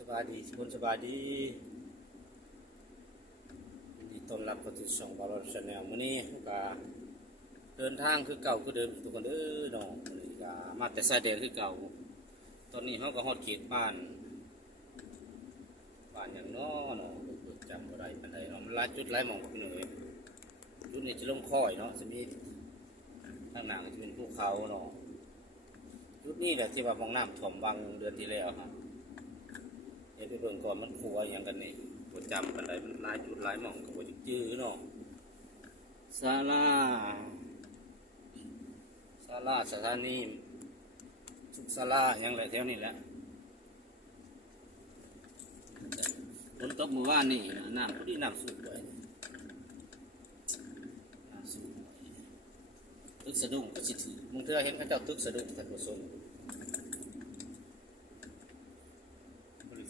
สบายดีทุกคนสบายดียินดีต้อนรับเข้าสู่ช่องบาร์ชาแนลมื้อนี้ก็เดินทางคือเก่าคือเดิมทุกคนเด้อน้องนี้ก็มาแต่สายแดนคือเก่า ตอนนี้เขาก็ฮอดเขตบ้าน บ้านอย่างน้อเนาะเปิดจำบ่ได้ปานใดเนาะมันลายจุดหลายหมองพี่น้องเอ้ยจุดนี้จะลงค่อยเนาะจะมีทางหน้าก็จะเป็นภูเขาเนาะจุดนี้แหละที่ว่าหมองน้ำท่วมวังเดือนที่แล้วครับ เดี๋ยวไปเบิ่งก่อนมันขัวอย่างกันนี่ประจำกันไดมันหลายจุดหลายหม่องก็บ่จักจื้อเนาะศาลาศาลาสถานีสุขศาลาอหยังไรแถวนี้แหละฝนตกเมื่อวานนี่น้ำพอดีน้ำสูบไว้น้ำสูบไว้ตึกสะดุ้งก็สิถือมึงเธอเห็นเขาเจ้าตึกสะดุ้งแต่บ่สน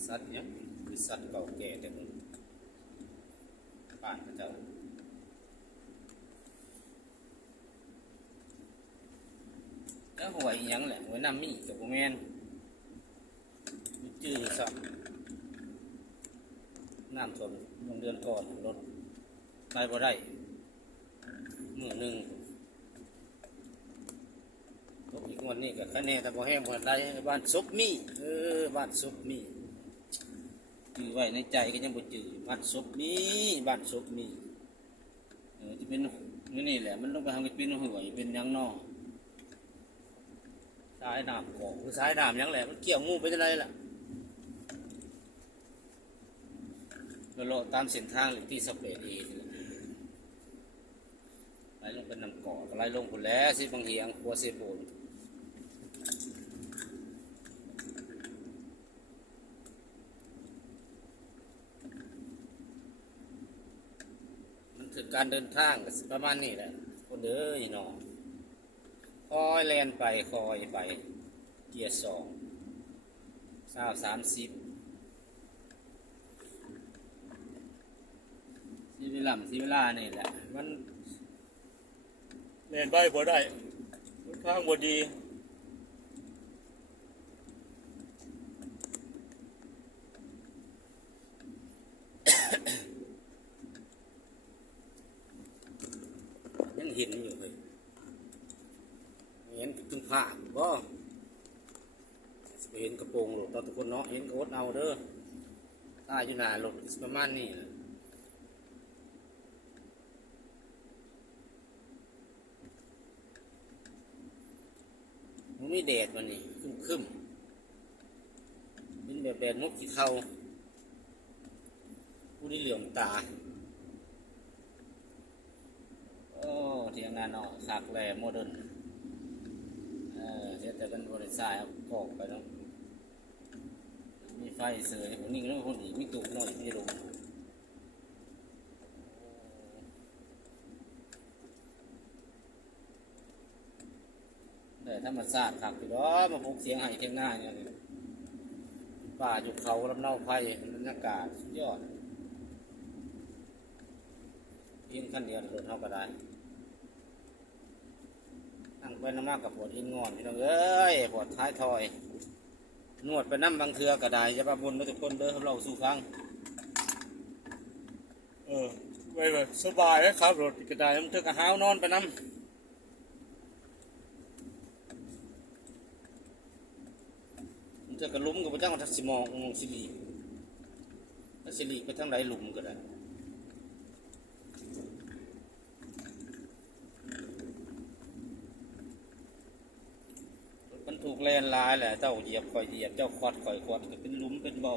บริษัทเนี่ยบริษัทเก่าแก่แต่มึงบ้านพระเจ้าแล้วหวยยังแหละหวยน้ำมีกับโบแมนมีจื้อสักน้ำท่วมเมื่อเดือนก่อนรถไปบ่ได้มือหนึ่งตกอีกวันนี้กับคะแนนแต่บ่แห้งบ่ได้บ้านซุปมีเออบ้านซุปมี จือไว้ในใจก็ยังบ่จือบ้านศพมีบ้านศพมีเออจะเป็นนี่นี่แหละ มันต้องไปทำกันเป็นหวยเป็นยังนอสายน้ำของสายน้ำหยังแหละมันเกี่ยวงูไปจะไรล่ะเราโลตามเส้นทางหรือที่สเปรดีนี่แหละไหลลงเป็นน้ำเกาะไหลลงพุ่นแล้วสิบางเหียงขัวเสโบน มันคือ การเดินทางก็ประมาณนี้แหละ คนเอ้ยน้องคอยแลนไปคอยไป เกียร์สองสาวสามสิบสีเวลาสีเวลานี่แหละ มันแลนไปบ่ได้มันทางบ่ดี ยัง เห็นอยู่เลยเห็นถึงผ้าบ่เห็นกระโปรงหลดตอนทุกคนเนาะเห็นก็อดเอาเด้อตายอยู่หนาหลดประมาณนี้แหละมันมีแดดมันนี่คึมคึมๆเป็นแบบแดดมุกขี้เทาผู้ที่เหลือมตา โอ้เทียงงานเนาะสักแหล่โมเดิร์นเออเสียแต่กันบริษัทเอากอกไปเนาะมีไฟเสือคนนี้ก็คนอีกมีตุกหน่อยมีลมแต่ธรรมชาติขับอยู่ดอกมาพกเสียงไห้เทียงหน้าเนี่ยป่าอยู่เขาลำเนาไฟบรรยากาศยอดเพียง ขั้นเดียวรถเท่าก็ได้นั่งไปน้ำหนักกับปวดอินงอนพี่น้องเอ้ยปวดท้ายทอย นวดไปน้ำบางเทือกระไดจะมาบนมาทุกคนเด้อเราสู่ฟังเออไปแบบสบายนะครับรถกระไดมันเทือกระห้าวนอนไปน้ำมันเทือกระลุ้มกับพระเจ้าทักษิมองมองสิลีทักษิลีไปทางไหนหลุมก็ได้ มั นลายแหละเจ้าเหยียบคอยเหยียบเจ้าคอดคอยคอดก็เป็นลุมเป็นบ่อ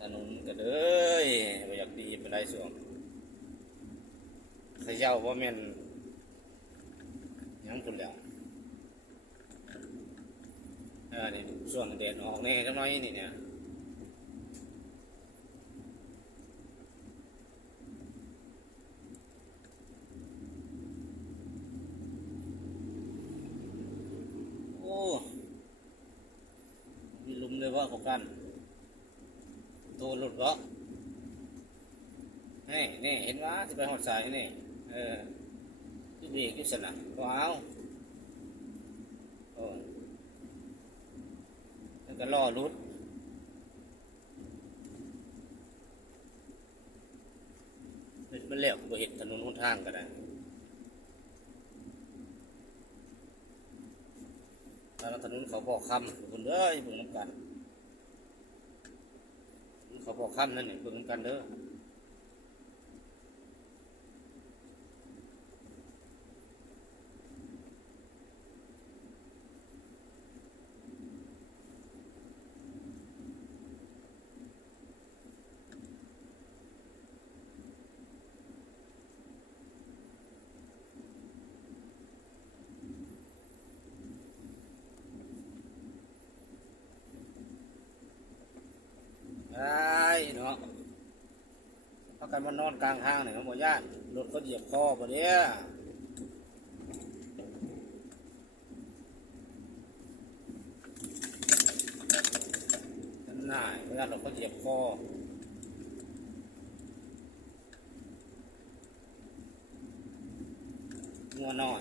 ถนนก็เลยบอยากดีเป็นไรส่วงเขย่าว่าแม่นยังพุ่นแล้วอ่านี่ส่วนเด่นออกแน่จังน้อยนี่เนี่ย ว่ากัน ตัวหลุดก็นี่นี่เห็นว่าจะไปหอดสายนี่ เออยุบเบรกยุบสนับก็เาโอ้แล้วก็ล่อรุดมันเลี้ยวก็เห็นถนนหนทางกันนะแล้ถนนเขาบอกคำคุณเอ้ยผมน้ำกัน เขาบ่อคำนั่นนี่เบิ่งน้ำกันเด้อ ได้เนาะ พักกันมานอนกลางทางเนี่ยครับญาติรถก็เหยียบคอปะเนี้ยหนน่าญาติเราก็เหยียบคองัวน้อย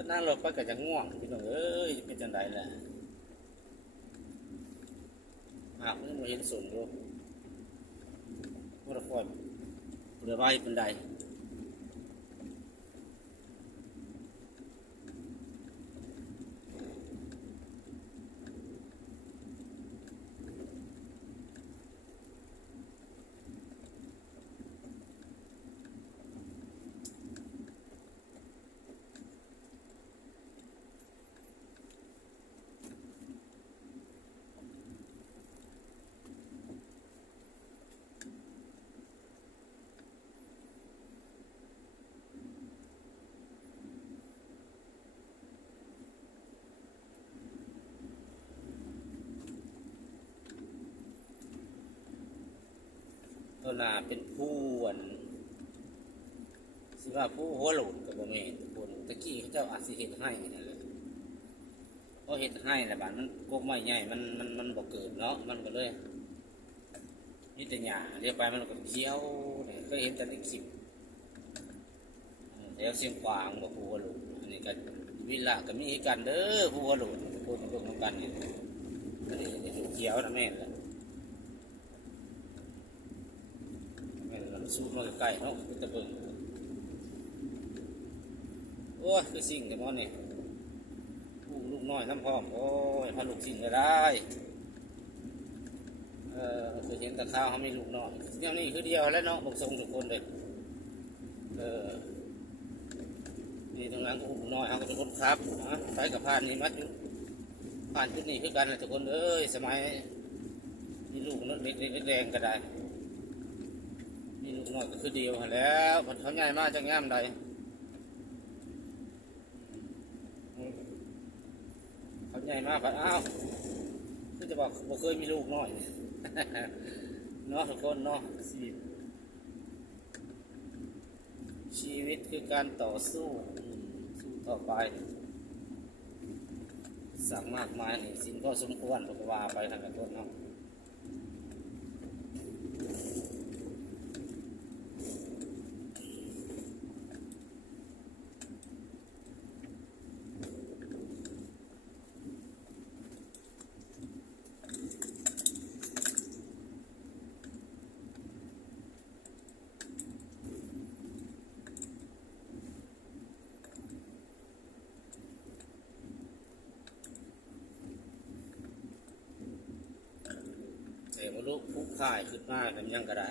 ก็นั่งรถไปก็จะง่วงพี่น้องเอ้ยเป็นจังไดแหละหากมันบ่เห็นสูงอยู่ว่าคอยเรือใบเป็นได ตัวหนาเป็นผู้อันสิว่าผู้หัวโหลดกับบ่แม่นทุกคนตะกี้เขาเจ้าอาจสิเฮ็ดให้นั่นแหละพอเฮ็ดให้แล้วบาดมันกกไม้ใหญ่มันมันมันบ่เกิดเนาะมันก็เลยนี่แต่หญ้าเรียกไปมันก็เขียวเนี่ยเคยเห็นแต่ในคลิปเออแถวเสียงขวางบ่ผู้หัวโหลดอันนี้ก็วิลาก็มีกันเด้อผู้หัวโหลดทุกคนเบิ่งนกันนี่อันนี้ไอ้เขียวนะแม่นแหละ แม่นมัน สูบมาใกล้ๆเนาะเป็นตะเบิงโอ้ยคือสิ่งแต่มอนนี่ลูกลูกน้อยน้ำพร้อมโอ้ยพาลูกสิ่งก็ได้เออเคยเห็นต่ข้าวเขามีลูกน้อยอย่างนี้คือเดียวแล้วเนาะบอกทรงทุกคนเลยเออนี่ทางนั้นก็ลูกน้อยเขาก็ทุกคนครับนะไปกับผ่านนี่มัดผ่านจุดนี้คือกันนะทุกคนเอ้ยสมัยมีลูกเล็กๆแดงก็ได้ มีลูกน้อยก็คือเดียวหั้นแหล้วมันเขาใหญ่มากจะงามใดเขาใหญ่มากผัดอ้าวคือจะบอกบ่เคยมีลูกน้อย เนาะทุกคนเนาะชีวิตชีวิตคือการต่อสู้อืมสู้ต่อไป สั่งมากมายนี่สิ่งก็สมควรก็ว่าไปทางกันต้นเนาะ ลุกพุกข่ายขึ้นมากันยังก็ได้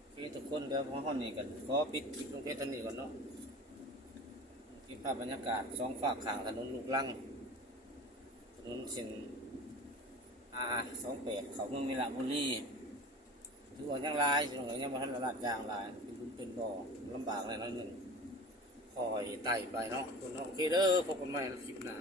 โอเคทุกคนเดี๋ยวพอห้องนี้กันขอปิดคลิปลงเพจท่านนี้ก่อนเนาะคลิปภาพบรรยากาศสองฝากขางถนนลูกลังถนนเส้นอาสองแปดเขาเมืองมิละบุรีถือว่ายังลายจังเลยยังมาทันระลาดยางลายเป็นเป็นบ่อลำบากอะไรน้อยหนึ่งคอยไต่ไปเนาะคนเนาะโอเคเด้อพบกันใหม่คลิปหน้า